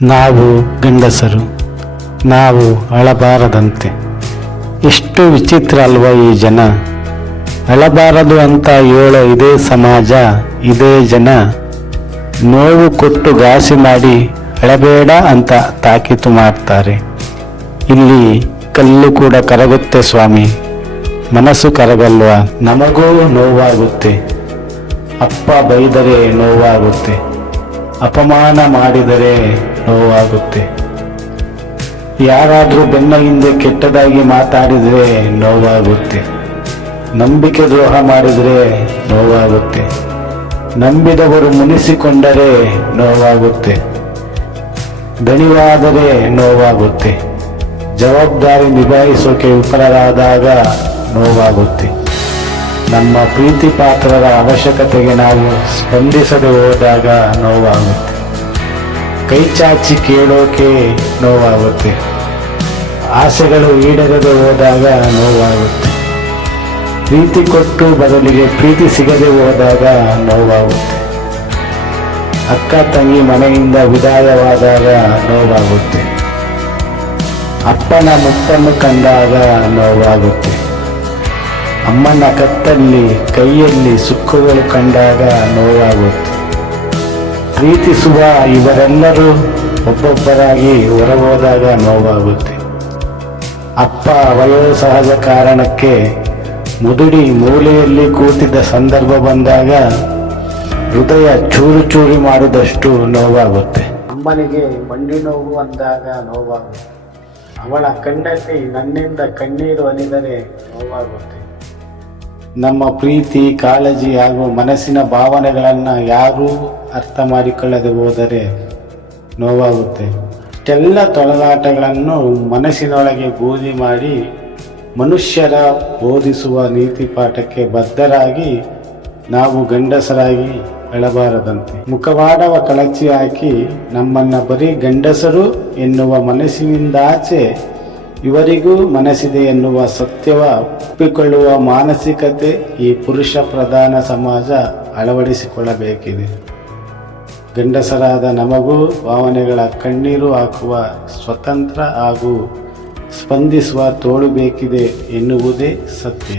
ನಾವು ಗಂಡಸರು, ನಾವು ಅಳಬಾರದಂತೆ. ಎಷ್ಟು ವಿಚಿತ್ರ ಅಲ್ವಾ ಈ ಜನ. ಅಳಬಾರದು ಅಂತ ಹೇಳೋ ಇದೇ ಸಮಾಜ, ಇದೇ ಜನ ನೋವು ಕೊಟ್ಟು ಘಾಸಿ ಮಾಡಿ ಅಳಬೇಡ ಅಂತ ತಾಕೀತು ಮಾಡ್ತಾರೆ. ಇಲ್ಲಿ ಕಲ್ಲು ಕೂಡ ಕರಗುತ್ತೆ ಸ್ವಾಮಿ, ಮನಸ್ಸು ಕರಗಲ್ವಾ? ನಮಗೂ ನೋವಾಗುತ್ತೆ. ಅಪ್ಪ ಬೈದರೆ ನೋವಾಗುತ್ತೆ, ಅಪಮಾನ ಮಾಡಿದರೆ ನೋವಾಗುತ್ತೆ. ಯಾರಾದರೂ ಬೆನ್ನ ಹಿಂದೆ ಕೆಟ್ಟದಾಗಿ ಮಾತಾಡಿದರೆ ನೋವಾಗುತ್ತೆ. ನಂಬಿಕೆ ದ್ರೋಹ ಮಾಡಿದರೆ ನೋವಾಗುತ್ತೆ. ನಂಬಿದವರು ಮುನಿಸಿಕೊಂಡರೆ ನೋವಾಗುತ್ತೆ. ದಣಿವಾದರೆ ನೋವಾಗುತ್ತೆ. ಜವಾಬ್ದಾರಿ ನಿಭಾಯಿಸೋಕೆ ವಿಫಲರಾದಾಗ ನೋವಾಗುತ್ತೆ. ನಮ್ಮ ಪ್ರೀತಿ ಪಾತ್ರರ ಅವಶ್ಯಕತೆಗೆ ನಾವು ಸ್ಪಂದಿಸದೆ ಹೋದಾಗ ನೋವಾಗುತ್ತೆ. ಕೈ ಚಾಚಿ ಕೇಳೋಕೆ ನೋವಾಗುತ್ತೆ. ಆಸೆಗಳು ಈಡೇರದೆ ಹೋದಾಗ ನೋವಾಗುತ್ತೆ. ಪ್ರೀತಿ ಕೊಟ್ಟು ಬದಲಿಗೆ ಪ್ರೀತಿ ಸಿಗದೆ ಹೋದಾಗ ನೋವಾಗುತ್ತೆ. ಅಕ್ಕ ತಂಗಿ ಮನೆಯಿಂದ ವಿದಾಯವಾದಾಗ ನೋವಾಗುತ್ತೆ. ಅಪ್ಪನ ಮುತ್ತನ್ನು ಕಂಡಾಗ ನೋವಾಗುತ್ತೆ. ಅಮ್ಮನ ಕತ್ತಲ್ಲಿ ಕೈಯಲ್ಲಿ ಸುಕ್ಕುಗಳು ಕಂಡಾಗ ನೋವಾಗುತ್ತೆ. ಪ್ರೀತಿಸುವ ಇವರೆಲ್ಲರೂ ಒಬ್ಬೊಬ್ಬರಾಗಿ ಹೊರಹೋದಾಗ ನೋವಾಗುತ್ತೆ. ಅಪ್ಪ ವಯೋಸಹಜ ಕಾರಣಕ್ಕೆ ಮುದುಡಿ ಮೂಲೆಯಲ್ಲಿ ಕೂತಿದ್ದ ಸಂದರ್ಭ ಬಂದಾಗ ಹೃದಯ ಚೂರು ಚೂರಿ ಮಾಡಿದಷ್ಟು ನೋವಾಗುತ್ತೆ. ಅಮ್ಮನಿಗೆ ಮಂಡಿ ನೋವು ಅಂದಾಗ ನೋವಾಗುತ್ತೆ. ಅವಳ ಕಣ್ಣಲ್ಲಿ ನನ್ನಿಂದ ಕಣ್ಣೀರು ಹನಿದರೆ ನೋವಾಗುತ್ತೆ. ನಮ್ಮ ಪ್ರೀತಿ, ಕಾಳಜಿ ಹಾಗೂ ಮನಸ್ಸಿನ ಭಾವನೆಗಳನ್ನು ಯಾರೂ ಅರ್ಥ ಮಾಡಿಕೊಳ್ಳದೆ ಹೋದರೆ ನೋವಾಗುತ್ತೆ. ಇಷ್ಟೆಲ್ಲ ತೊಳಲಾಟಗಳನ್ನು ಮನಸ್ಸಿನೊಳಗೆ ಬೂದಿ ಮಾಡಿ ಮನುಷ್ಯರ ಬೋಧಿಸುವ ನೀತಿ ಪಾಠಕ್ಕೆ ಬದ್ಧರಾಗಿ ನಾವು ಗಂಡಸರಾಗಿ ಅಳಬಾರದಂತೆ. ಮುಖವಾಡವ ಕಳಚಿ ಹಾಕಿ ನಮ್ಮನ್ನು ಬರೀ ಗಂಡಸರು ಎನ್ನುವ ಮನಸ್ಸಿನಿಂದಾಚೆ ಇವರಿಗೂ ಮನಸ್ಸಿದೆ ಎನ್ನುವ ಸತ್ಯವ ಒಪ್ಪಿಕೊಳ್ಳುವ ಮಾನಸಿಕತೆ ಈ ಪುರುಷ ಪ್ರಧಾನ ಸಮಾಜ ಅಳವಡಿಸಿಕೊಳ್ಳಬೇಕಿದೆ. ಗಂಡಸರಾದ ನಮಗೂ ಭಾವನೆಗಳ ಕಣ್ಣೀರು ಹಾಕುವ ಸ್ವತಂತ್ರ ಹಾಗೂ ಸ್ಪಂದಿಸುವ ತೋಳು ಬೇಕಿದೆ ಎನ್ನುವುದೇ ಸತ್ಯ.